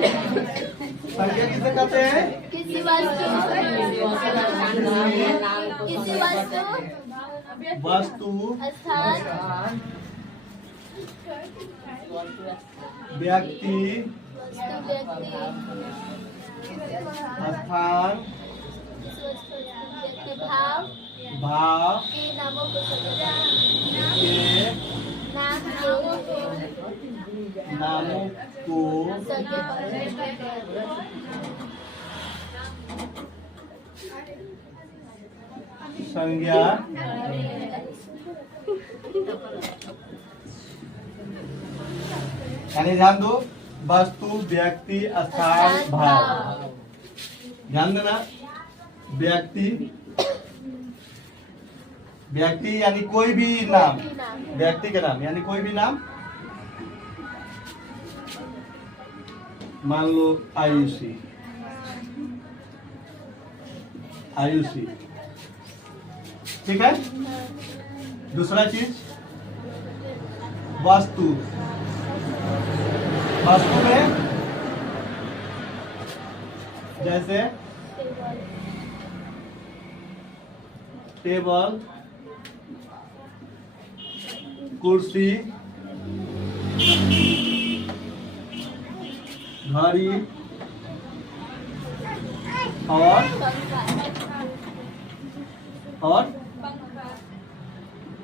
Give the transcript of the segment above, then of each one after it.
संज्ञा किसे कहते हैं? किसी वस्तु वस्तु, स्थान, व्यक्ति, स्थान, भाव भाव के नामों को नामों को संज्ञा यानी ध्यान दो, वस्तु, व्यक्ति, स्थान, भाव। ध्यान देना, व्यक्ति, व्यक्ति यानी कोई भी नाम, व्यक्ति का नाम यानी कोई भी नाम। मान लो आयुषी, आयुषी, ठीक है। दूसरा चीज वस्तु, वस्तु में जैसे टेबल, कुर्सी, घड़ी और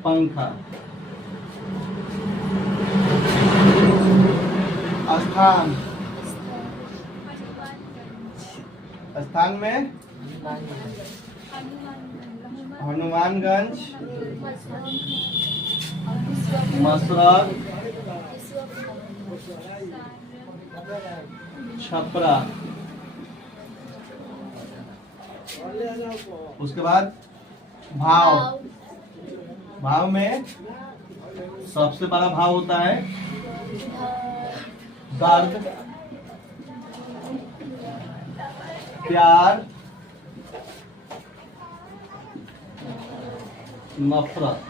पंखा। स्थान, स्थान में हनुमानगंज, मसरत, छपरा। उसके बाद भाव, भाव में सबसे बड़ा भाव होता है दर्द, प्यार, नफरत,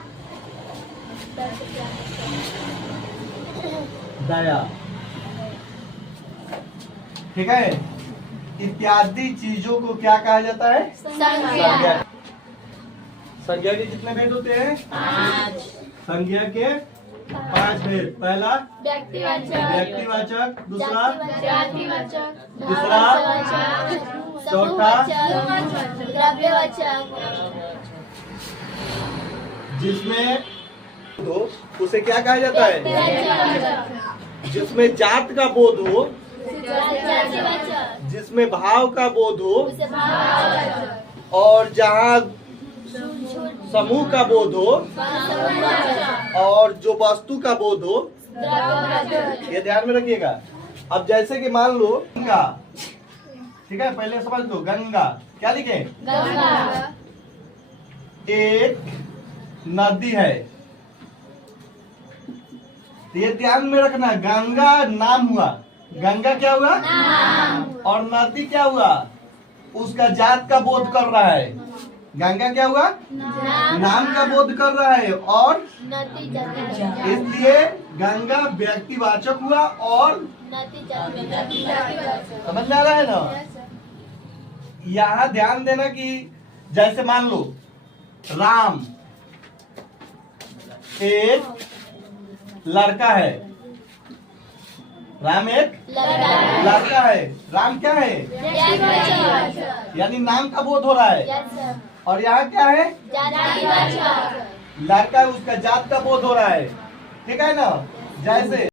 दया, ठीक है। इत्यादि चीजों को क्या कहा जाता है? संज्ञा। संज्ञा के कितने भेद होते हैं? 5। संज्ञा के 5 भेद। पहला व्यक्तिवाचक, दूसरा जातिवाचक, तीसरा चौथा द्रव्यवाचक, जिसमें हो उसे क्या कहा जाता है? जिसमें जात का बोध हो, जिसमें भाव का बोध हो, और जहाँ समूह का बोध हो, और जो वस्तु का बोध हो, ये ध्यान में रखिएगा। अब जैसे कि मान लो गंगा, ठीक है, पहले समझ लो गंगा क्या लिखे? गंगा एक नदी है। ये ध्यान में रखना, गंगा नाम हुआ, गंगा क्या हुआ? नाम। और नदी क्या हुआ? उसका जात का बोध कर रहा है। गंगा क्या हुआ? नाम का बोध कर रहा है, और इसलिए गंगा व्यक्तिवाचक हुआ और समझ में आ रहा है ना? यहाँ ध्यान देना कि जैसे मान लो राम एक लड़का है, राम एक लड़का है। राम क्या है? यानी नाम का बोध हो रहा है। और यहाँ क्या है? लड़का है, उसका जात का बोध हो रहा है, ठीक है ना? जैसे